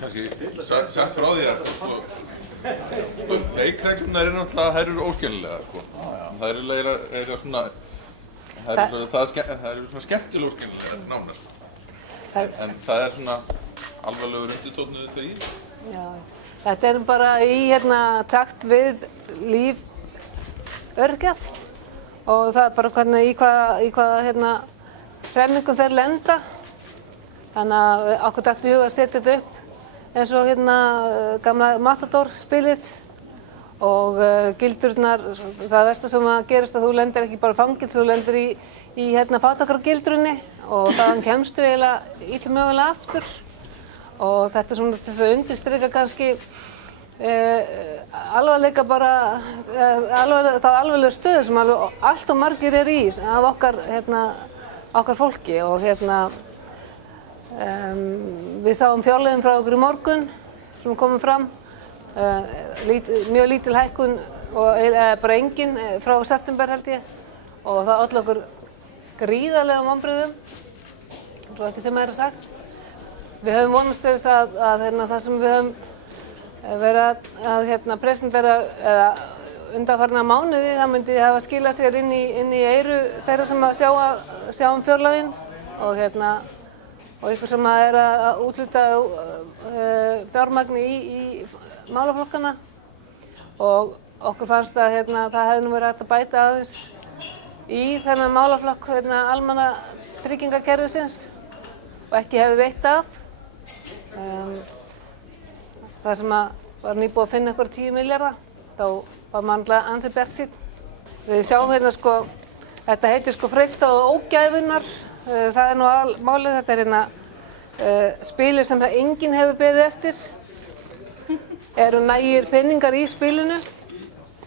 kannski sagt frá því að leikreglurnar eru náttúrulega, þær eru óskiljanlegar, Það eru svona, það eru svona skemmtilega óskiljanlegar nánast. En það er svona alvarlegur undirtónn þetta í. Já, þetta er bara í takt við líf öryrkja og það er bara hvernig í hvaða hremmingum þeir lenda. Þannig að okkur datt í huga að setja þetta upp eins og gamla Matador spilið og gildrurnar, það versta sem að gerist að þú lendir ekki bara í fangelsi, þú lendir í fátækragildrunni og þaðan kemstu eiginlega illa mögulega aftur og þetta er svona þess að undirstrika kannski alvarleika bara, þá alvarlega stöðu sem allt og margir eru í af okkar fólki og við sáum fjárlögin frá okkur í morgun sem komum fram, mjög lítil hækkun og bara engin frá september held ég og það olli okkur gríðarlegum vonbrigðum, svo ekki sem meira sagt. Við höfum vonast til þess að það sem við höfum verið að presentera undanfarna mánuði, það myndi hafa skilað sér inn í eyru þeirra sem að sjá fjárlögin og ykkur sem er að úthluta fjármagni í málaflokkana og okkur fannst að það hefði nú verið hægt að bæta aðeins í þennan málaflokk almannatryggingakerfisins og ekki hefði veitt af. Það sem var nýbúið að finna ykkur 10 milljarða, þá var maður ansi bjartsýnn. Við sjáum þetta heitir freista og ógæfunnar. Það er nú málið, þetta er spilir sem enginn hefur beðið eftir. Eru nægir peningar í spilinu.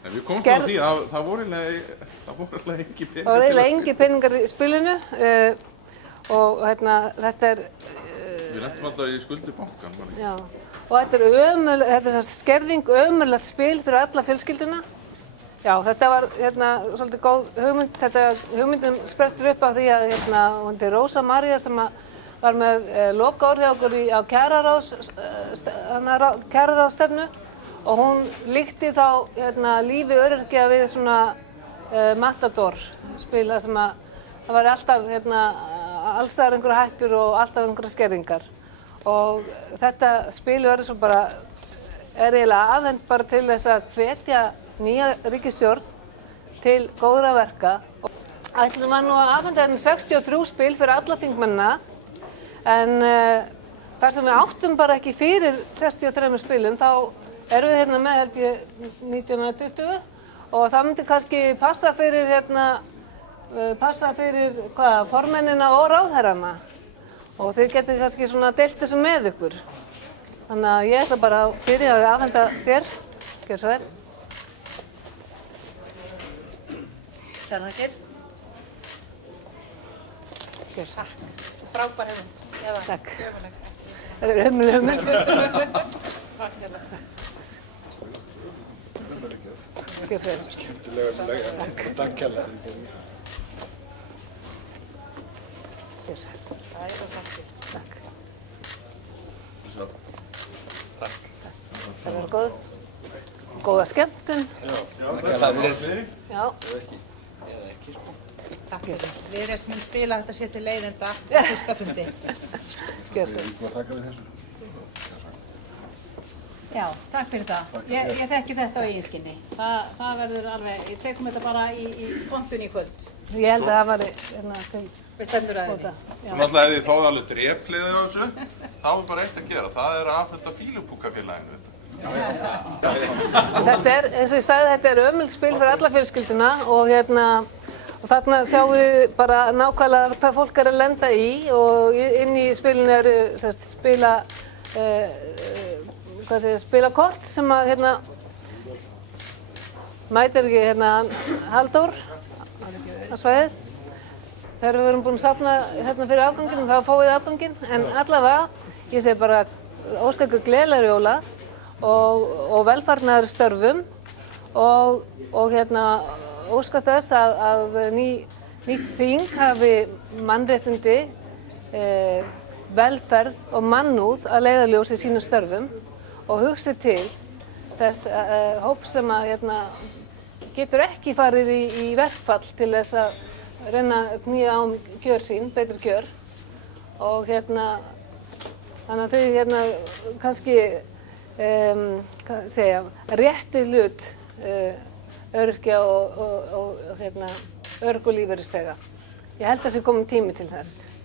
En við komum frá því að það voru eiginlega engin peningar. Það voru eiginlega engin peningar í spilinu og þetta er... Við lentum alltaf í skuldi bankan. Já, og þetta er skerðing, ömurlegt spil fyrir alla fjölskylduna. Já, þetta var svolítið góð hugmynd. Hugmyndin sprettur upp af því að hún heitir Rósa María sem var með lokaorð hjá okkur á kjararáðstefnu og hún líkti þá lífi öryrkja við svona Matador spil sem það var alltaf alls staðar einhverjar hættur og alltaf einhverjar skerðingar og þetta spil verður svo bara eiginlega afhent bara til þess að hvetja nýja ríkisstjórn til góðra verka. Ætlum var nú að afhenda 63 spil fyrir alla þingmennina en þar sem við áttum bara ekki fyrir 63 spilum þá erum við með held ég 1920 og það myndi kannski passa fyrir formennina og ráðherrana og þið getið kannski svona deilt þessu með ykkur. Þannig að ég ætla bara að byrja að afhenda þér. Gjörðu svo vel. Þakir. Takk. Frábær hugmynd. Takk. Það er ömurleg hugmynd. Takk hérna. Gjörðu svo vel. Skemmtilega. Takk hérna. Gjörðu svo vel. Það er það þakkir. Takk. Takk. Það var góða skemmtun. Já. Takk fyrir. Viðreisn mun spila þetta sér til leiðenda á fyrsta fundi. Gjörðu svo vel. Já, takk fyrir það. Ég þekki þetta á eiginskinni. Það verður alveg, ég tekum þetta bara í kontun í kvöld. Ég held að það var Við stendur að bóta. Svo náttúrulega ef þið fáið alveg dreppliðið á þessu, þá er bara eitt að gera. Það er að afhenda fílupúkafélaginu. Þetta er, eins og ég sagði, þetta er ömurlegt spil fyrir alla fjölskylduna og þarna sjáum við bara nákvæmlega hvað fólk er að lenda í og inn í spilinu eru spila kort sem að mætir ekki Halldór á svæðið. Þegar við erum búin að safna fyrir afganginum, þá fáið þið afganginn, en allavega, ég segi bara óska ykkur gleðilegri jóla og velfarnaðar störfum og óska þess að nýtt þing hafi mannréttindi velferð og mannúð að leiðarljósi í sínum störfum og hugsi til þess hóp sem að getur ekki farið í verkfall til þess að reyna að knýja á kjör sín, betri kjör og þannig að þau kannski rétti hlut öryrkja og örorkulífeyrisþega. Ég held að það sé kominn tími til þess.